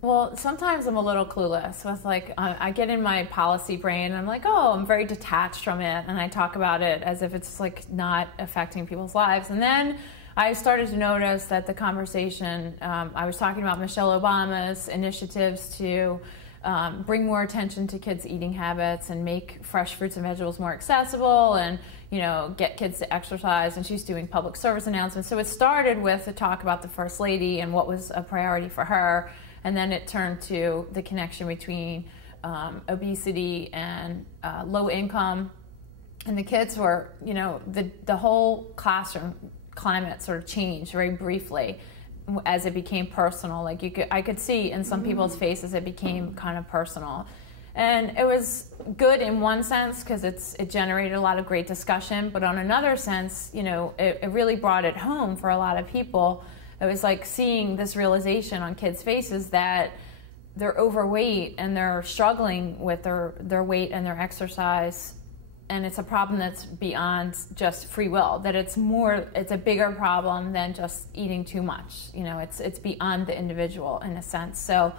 Well, sometimes I'm a little clueless with like, I get in my policy brain and I'm like, oh, I'm very detached from it. And I talk about it as if it's like not affecting people's lives. And then I started to notice that the conversation, I was talking about Michelle Obama's initiatives to bring more attention to kids' eating habits and make fresh fruits and vegetables more accessible and, you know, get kids to exercise. And she's doing public service announcements. So it started with a talk about the First Lady and what was a priority for her. And then it turned to the connection between obesity and low income. And the kids were, you know, the whole classroom climate sort of changed very briefly as it became personal. Like I could see in some people's faces it became kind of personal. And it was good in one sense because it generated a lot of great discussion. But on another sense, you know, it really brought it home for a lot of people. It was like seeing this realization on kids' faces that they're overweight and they're struggling with their weight and their exercise. And it's a problem that's beyond just free will, that it's a bigger problem than just eating too much. You know, it's beyond the individual in a sense. So,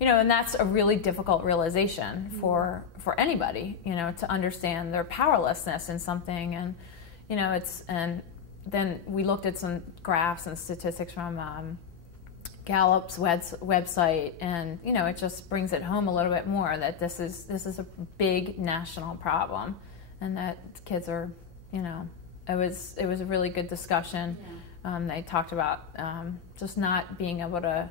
you know, and that's a really difficult realization for anybody, you know, to understand their powerlessness in something. And, you know, and then we looked at some graphs and statistics from Gallup's website, and you know, it just brings it home a little bit more that this is a big national problem, and that kids are, you know, it was a really good discussion. Yeah. They talked about just not being able to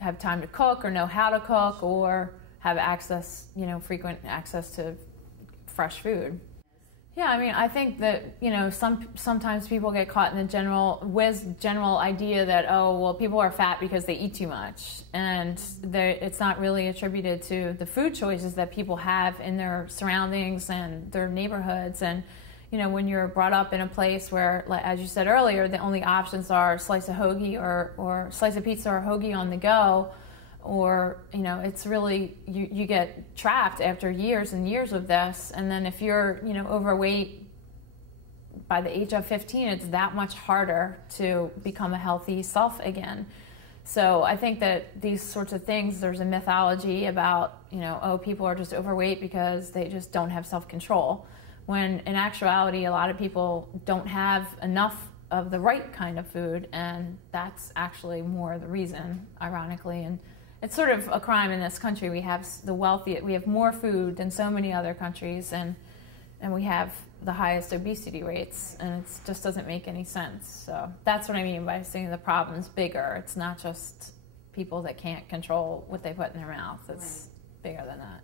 have time to cook or know how to cook or have access, you know, frequent access to fresh food. Yeah, I mean, I think that, you know, sometimes people get caught in the general idea that, oh, well, people are fat because they eat too much, and it's not really attributed to the food choices that people have in their surroundings and their neighborhoods. And you know, when you're brought up in a place where, like, as you said earlier, the only options are slice of hoagie or slice of pizza or hoagie on the go, or, you know, it's really, you get trapped after years and years of this. And then if you're, you know, overweight by the age of 15, it's that much harder to become a healthy self again. So I think that these sorts of things, there's a mythology about, you know, oh, people are just overweight because they just don't have self-control. When in actuality, a lot of people don't have enough of the right kind of food, and that's actually more the reason, ironically. And it's sort of a crime in this country. We have we have more food than so many other countries, and we have the highest obesity rates, and it just doesn't make any sense. So that's what I mean by saying the problem's bigger. It's not just people that can't control what they put in their mouth. It's bigger than that.